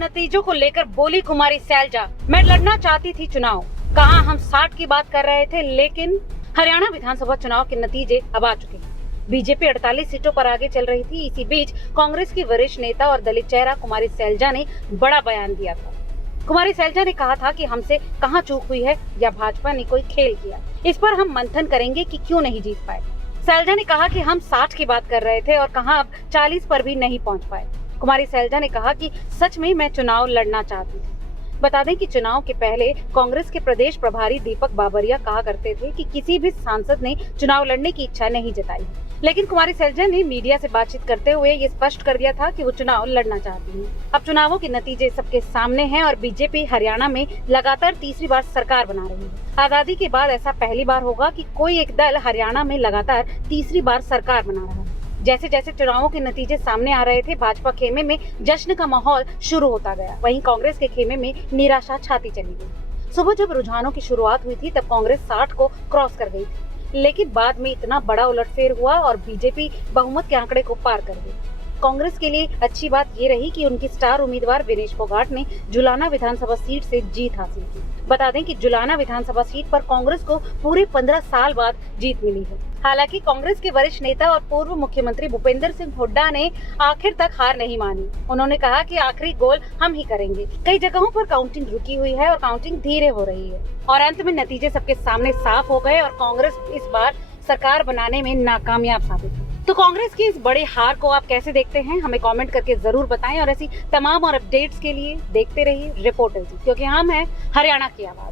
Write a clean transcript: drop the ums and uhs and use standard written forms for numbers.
नतीजों को लेकर बोली कुमारी सैलजा, मैं लड़ना चाहती थी चुनाव। कहा हम 60 की बात कर रहे थे, लेकिन हरियाणा विधानसभा चुनाव के नतीजे अब आ चुके हैं। बीजेपी 48 सीटों पर आगे चल रही थी। इसी बीच कांग्रेस की वरिष्ठ नेता और दलित चेहरा कुमारी सैलजा ने बड़ा बयान दिया था। कुमारी सैलजा ने कहा था कि हमसे कहां चूक हुई है या भाजपा ने कोई खेल किया, इस पर हम मंथन करेंगे कि क्यों नहीं जीत पाए। सैलजा ने कहा कि हम 60 की बात कर रहे थे और कहां अब 40 पर भी नहीं पहुंच पाए। कुमारी सैलजा ने कहा कि सच में मैं चुनाव लड़ना चाहती थी। बता दें कि चुनाव के पहले कांग्रेस के प्रदेश प्रभारी दीपक बाबरिया कहा करते थे कि किसी भी सांसद ने चुनाव लड़ने की इच्छा नहीं जताई, लेकिन कुमारी सैलजा ने मीडिया से बातचीत करते हुए ये स्पष्ट कर दिया था कि वो चुनाव लड़ना चाहती हैं। अब चुनावों के नतीजे सबके सामने हैं और बीजेपी हरियाणा में लगातार तीसरी बार सरकार बना रही है। आजादी के बाद ऐसा पहली बार होगा कि कोई एक दल हरियाणा में लगातार तीसरी बार सरकार बना रहा है। जैसे जैसे चुनावों के नतीजे सामने आ रहे थे, भाजपा खेमे में जश्न का माहौल शुरू होता गया। वहीं कांग्रेस के खेमे में निराशा छाती चली गई। सुबह जब रुझानों की शुरुआत हुई थी तब कांग्रेस 60 को क्रॉस कर गई थी, लेकिन बाद में इतना बड़ा उलटफेर हुआ और बीजेपी बहुमत के आंकड़े को पार कर गई। कांग्रेस के लिए अच्छी बात ये रही कि उनकी स्टार उम्मीदवार विनेश फोगाट ने जुलाना विधानसभा सीट से जीत हासिल की। बता दें कि जुलाना विधानसभा सीट पर कांग्रेस को पूरे 15 साल बाद जीत मिली है। हालांकि कांग्रेस के वरिष्ठ नेता और पूर्व मुख्यमंत्री भूपेंद्र सिंह हुड्डा ने आखिर तक हार नहीं मानी। उन्होंने कहा कि आखिरी गोल हम ही करेंगे। कई जगहों पर काउंटिंग रुकी हुई है और काउंटिंग धीरे हो रही है और अंत में नतीजे सबके सामने साफ हो गए और कांग्रेस इस बार सरकार बनाने में नाकामयाब साबित हुई। तो कांग्रेस की इस बड़े हार को आप कैसे देखते हैं, हमें कमेंट करके जरूर बताएं और ऐसी तमाम और अपडेट्स के लिए देखते रहिए रिपोर्टर जी, क्योंकि हम हैं हरियाणा की आवाज।